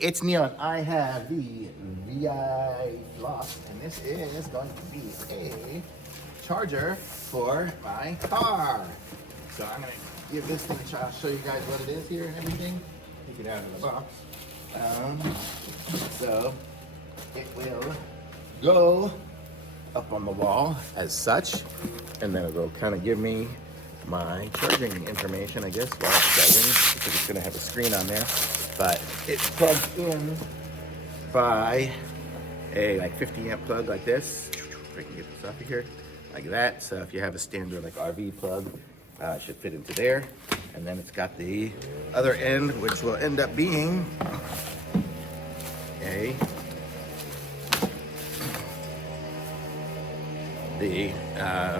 It's Neil, and I have the veiphlox, and this is going to be a charger for my car. So I'm going to give this thing a try. I'll show you guys what it is here and everything. Take it out of the box. So it will go up on the wall as such, and then it'll kind of give me my charging information, I guess, while it's charging, because it's going to have a screen on there. But it's plugged in by a like 50 amp plug like this. If I can get this off of here, like that. So if you have a standard like RV plug, it should fit into there. And then it's got the other end, which will end up being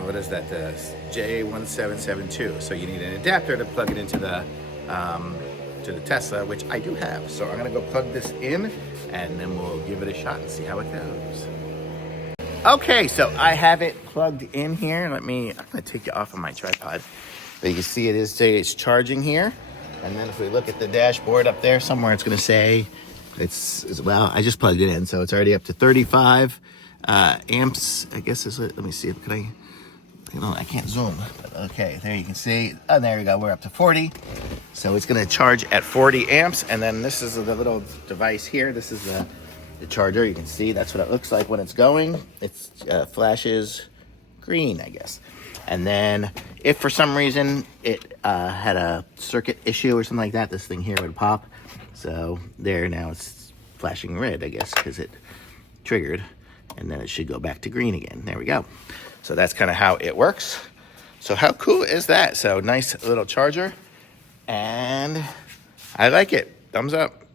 what is that? The J1772. So you need an adapter to plug it into the Tesla, which I do have. So I'm gonna go plug this in, and then we'll give it a shot and see how it goes. Okay, so I have it plugged in here. I'm gonna take it off of my tripod. But you can see it's charging here. And then if we look at the dashboard up there somewhere, it's gonna say well, I just plugged it in, so it's already up to 35 amps. I guess let me see. I can't zoom, but okay, there you can see. Oh, there we go, we're up to 40. So it's gonna charge at 40 amps, and then this is the little device here. This is the charger. You can see that's what it looks like when it's going. It flashes green, I guess. And then if for some reason it had a circuit issue or something like that, this thing here would pop. So there, now it's flashing red, I guess, because it triggered, and then it should go back to green again. There we go. So that's kind of how it works. So how cool is that? So nice little charger, and I like it. Thumbs up.